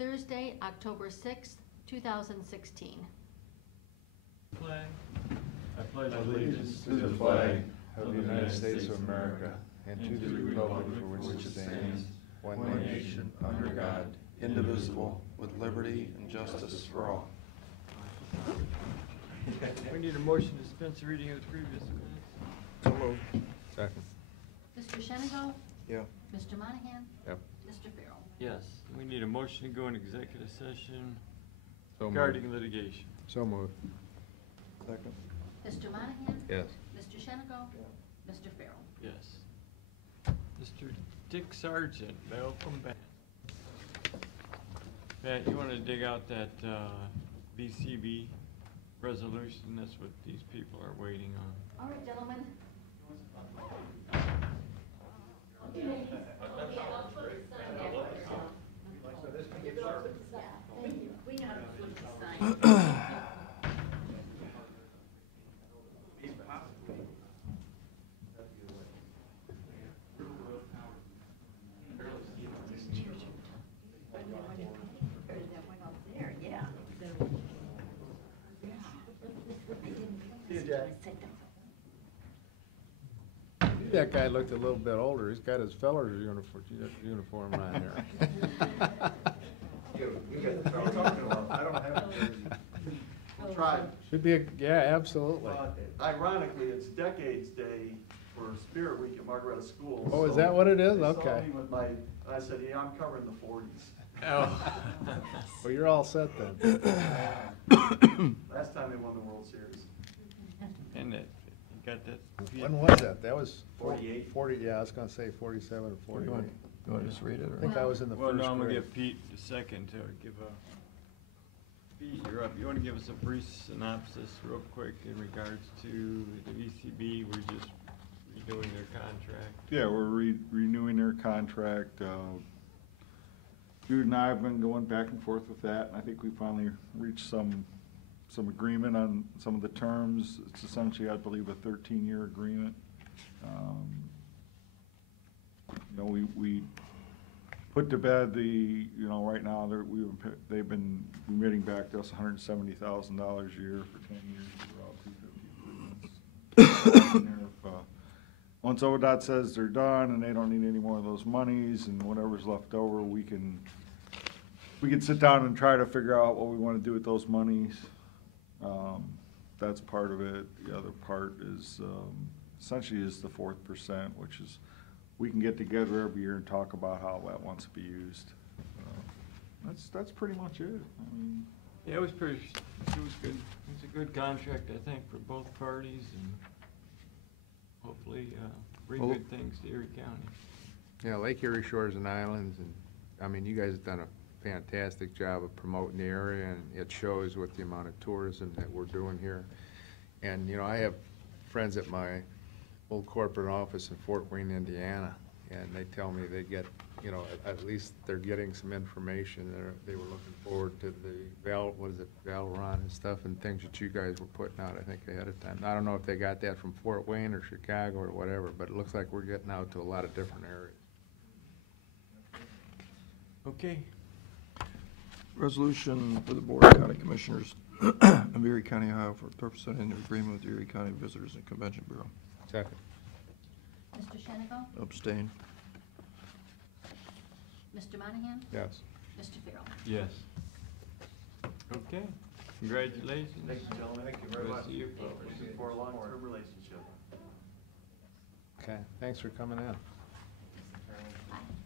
Thursday, October 6th, 2016. Flag. I pledge Allegiance to the flag of the United States of America and to the republic for which it stands, one nation, under God, indivisible, with liberty and justice for all. We need a motion to dispense the reading of the previous minutes. So moved. Second. Mr. Shenigo? Yeah. Mr. Monahan? Yep. Mr. Farrell? Yes, we need a motion to go into executive session So regarding litigation. So moved. Second. Mr. Monahan? Yes. Mr. Shenigo? Mr. Farrell? Yes. Mr. Dick Sargent, welcome back. Pat, you want to dig out that VCB resolution? That's what these people are waiting on. All right, gentlemen. That guy looked a little bit older. He's got his feller's uniform on there. You got the fellow talking about. I don't have a jersey. We'll try. Should be yeah, absolutely. Ironically, it's Decades Day for Spirit Week at Margaretta School. Oh, is that what it is? They Okay. saw me with and I said, yeah, I'm covering the 40s. Oh. Well, you're all set then. Last time they won the World Series. And that, you got that? When was that? That was 48. 40. Yeah, I was going to say 47 or 48. You want to just read it? I think I was in the Well, first no, I'm going to grade. give Pete a second to give a, Pete, you're up. You want to give us a brief synopsis real quick in regards to the VCB? We're just redoing their contract. Yeah, we're renewing their contract. Jude and I have been going back and forth with that, and I think we finally reached some agreement on some of the terms. It's essentially, I believe, a 13-year agreement. You know, we put to bed the, you know, right now they've been remitting back to us $170,000 a year for 10 years. We're all 250 agreements. Once ODOT says they're done and they don't need any more of those monies and whatever's left over, we can sit down and try to figure out what we want to do with those monies. That's part of it. The other part is essentially is the 4th percent, which is we can get together every year and talk about how that wants to be used. That's pretty much it. I mean, Yeah, it was good. It was a good contract, I think, for both parties, and hopefully bring Well, good things to Erie County. Yeah, Lake Erie Shores and Islands, and I mean, you guys have done a fantastic job of promoting the area, and it shows with the amount of tourism that we're doing here. And, you know, I have friends at my old corporate office in Fort Wayne, Indiana, and they tell me they get, you know, at least they're getting some information. They were looking forward to the Valron and stuff and things that you guys were putting out, I think, ahead of time. I don't know if they got that from Fort Wayne or Chicago or whatever, but it looks like we're getting out to a lot of different areas. Okay. Resolution for the Board of County Commissioners of Erie County, Ohio, for the purpose of an agreement with the Erie County Visitors and Convention Bureau. Second. Mr. Shenigo? Abstain. Mr. Monahan? Yes. Mr. Farrell? Yes. Okay. Congratulations. Thank you, gentlemen. Thank you very We'll much. see you. Looking for a long-term relationship. Okay, thanks for coming in.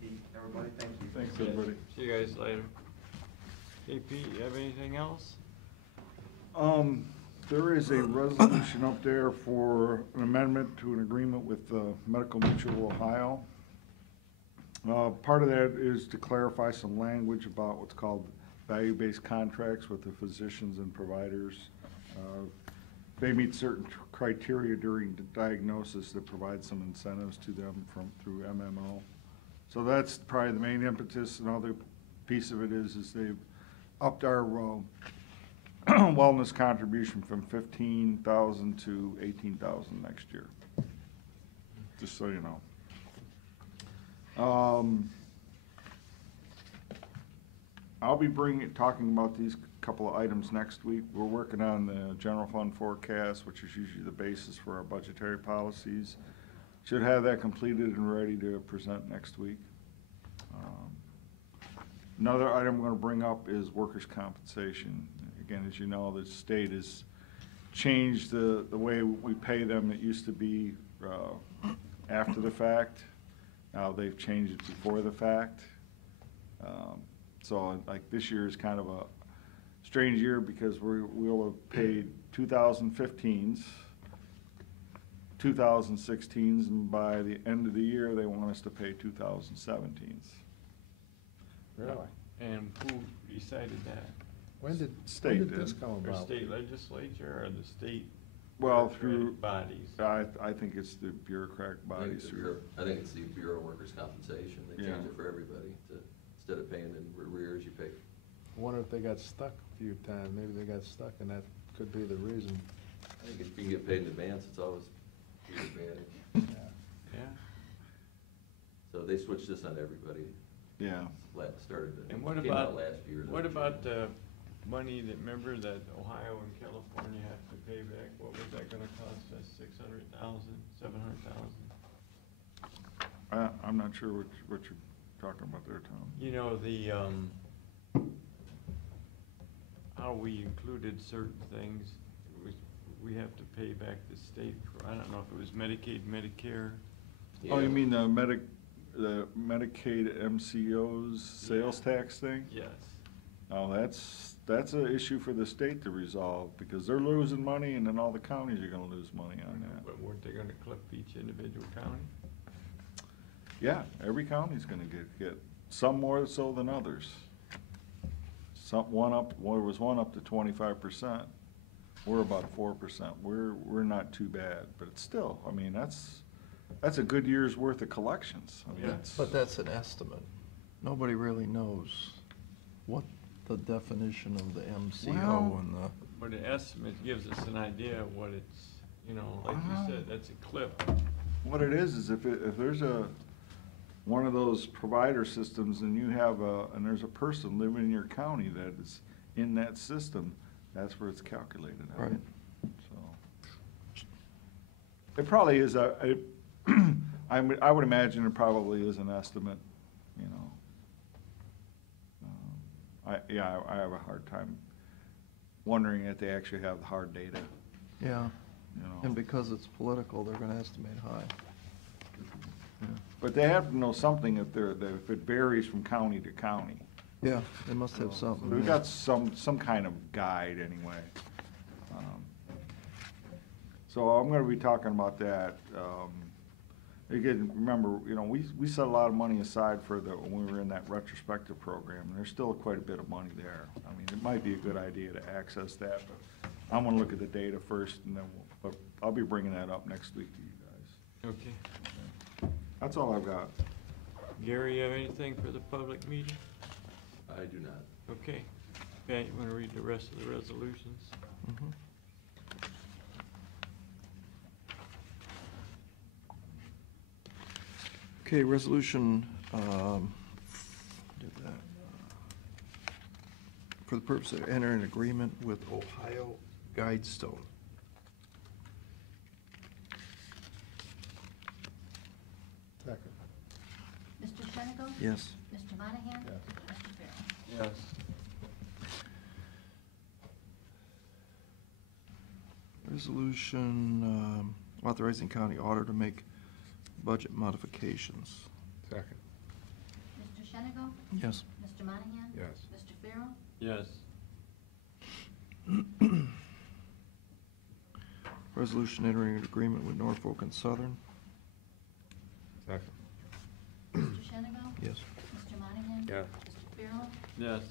Pete, everybody, thank you. thanks, everybody. See you guys later. Hey, Pete, you have anything else? There is a resolution up there for an amendment to an agreement with Medical Mutual Ohio. Part of that is to clarify some language about what's called value-based contracts with the physicians and providers. They meet certain criteria during the diagnosis that provide some incentives to them through MMO. So that's probably the main impetus. Another piece of it is they've upped our wellness contribution from $15,000 to $18,000 next year. Just so you know. I'll be talking about these couple of items next week. We're working on the general fund forecast, which is usually the basis for our budgetary policies. Should have that completed and ready to present next week. Another item I'm gonna bring up is workers' compensation. Again, as you know, the state has changed the way we pay them. It used to be after the fact. Now they've changed it before the fact. So like this year is kind of a strange year because we'll have paid 2015s, 2016s, and by the end of the year, they want us to pay 2017s. Really? And who decided that? When did State this did. come Our about? state legislature or the state? Well, bureaucratic through, bodies? I think it's the bureaucratic bodies through. I think it's the Bureau of Workers' Compensation. They Yeah. change it for everybody. Instead of paying in arrears, you pay. I wonder if they got stuck a few times, maybe they got stuck, and that could be the reason. I think if you can get paid in advance, it's always an advantage. Yeah. So they switched this on everybody. Yeah. Started, And what came out about, last year. what about the money that, remember that Ohio and California have to pay back? What was that gonna cost us, 600,000, 700,000? I'm not sure what you're talking about there, Tom. You know, how we included certain things, we have to pay back the state for, I don't know if it was Medicaid, Medicare. Oh, you Yeah. mean the Medicaid MCO's sales tax thing? Yes. Oh, that's an issue for the state to resolve, because they're losing money, and then all the counties are gonna lose money on that. But weren't they gonna clip each individual county? Yeah, every county's gonna get hit, some more so than others. There was one up to 25%. We're about 4%. We're not too bad, but it's still, I mean, that's a good year's worth of collections. I mean, Yeah. that's- But that's an estimate. Nobody really knows what the definition of the MCO Well- and the, But the estimate gives us an idea of what it's, you know, like Uh-huh. you said, that's a clip. What it is if there's one of those provider systems and you have and there's a person living in your county that is in that system, that's where it's calculated at. Right. So, it probably is I would imagine it probably is an estimate, you know. I have a hard time wondering if they actually have the hard data, yeah. you know. And because it's political, they're gonna estimate high. Yeah. But they have to know something if it varies from county to county. Yeah, they must have something. We've yeah. got some kind of guide anyway. So I'm gonna be talking about that. Again, remember, you know, we set a lot of money aside when we were in that retrospective program, and there's still quite a bit of money there. I mean, it might be a good idea to access that, but I'm gonna look at the data first, and then but I'll be bringing that up next week to you guys. Okay. That's all I've got. Gary, you have anything for the public meeting? I do not. Okay. Pat, you wanna read the rest of the resolutions? Mhm. Okay, resolution, did that. For the purpose of entering an agreement with Ohio Guidestone. Second. Mr. Shennigo? Yes. Mr. Monahan? Yes. Mr. Farrell? Yes. Resolution authorizing county auditor to make budget modifications. Second. Mr. Shennigo? Yes. Mr. Monahan? Yes. Mr. Farrell? Yes. Resolution entering an agreement with Norfolk and Southern. Second. Mr. Shennigo? Yes. Mr. Monahan? Yes. Mr. Farrell? Yes.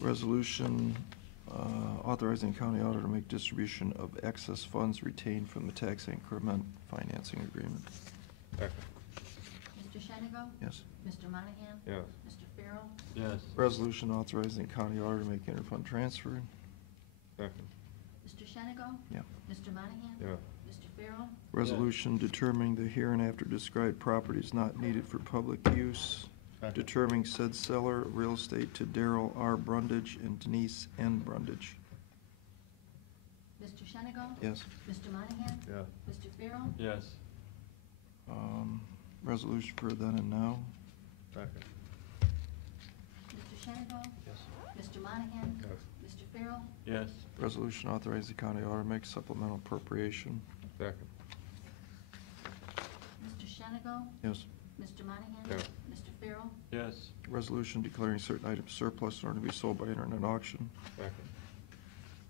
Resolution authorizing county auditor to make distribution of excess funds retained from the tax increment financing agreement. Second. Mr. Shennigo? Yes. Mr. Monahan? Yes. Mr. Farrell? Yes. Resolution authorizing county auditor to make interfund transfer. Second. Mr. Shennigo? Yeah. Mr. Monahan? Yes. Mr. Farrell? Resolution determining the hereinafter described property is not needed for public use. determining said seller of real estate to Daryl R. Brundage and Denise N. Brundage. Mr. Shenigo? Yes. Mr. Monahan? Yeah. Mr. Farrell? Yes. Resolution for then and now. Second. Mr. Shenigo? Yes. Mr. Monahan? Yes. Mr. Farrell? Yes. Resolution authorizing the county auditor to make supplemental appropriation. Second. Mr. Shenigo? Yes. Mr. Monahan? Yeah. Mr. Farrell? Yes. Resolution declaring certain items surplus in order to be sold by internet auction. Second.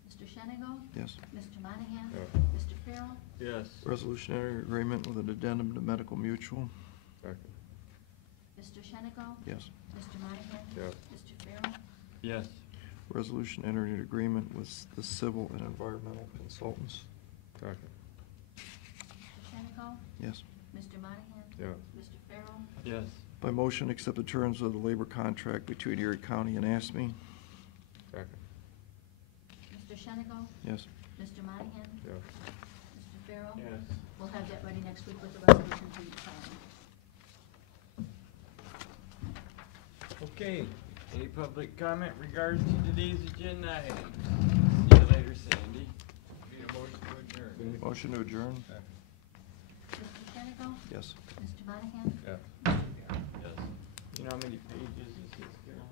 Mr. Shenigo? Yes. Mr. Monahan? Yeah. Mr. Farrell? Yes. Resolution entering agreement with an addendum to medical mutual. Second. Mr. Shenigo? Yes. Mr. Monahan? Yeah. Mr. Farrell? Yes. Resolution entering an agreement with the civil and environmental consultants. Second. Mr. Shenigo? Yes. Mr. Monahan? Yeah. Mr. Farrell? Yes. By motion, accept the terms of the labor contract between Erie County and ASME. Second. Mr. Shenigo? Yes. Mr. Monahan? Yeah. Mr. Farrell? Yes. We'll have that ready next week with the resolution for you to sign. Okay, any public comment regards to today's agenda items? See you later, Sandy. Need a motion to adjourn. Motion to adjourn? Mr. Shenigo? Yes. Mr. Monahan? Yeah. Mr. Farrell? Yes. You know how many pages is this, Carol?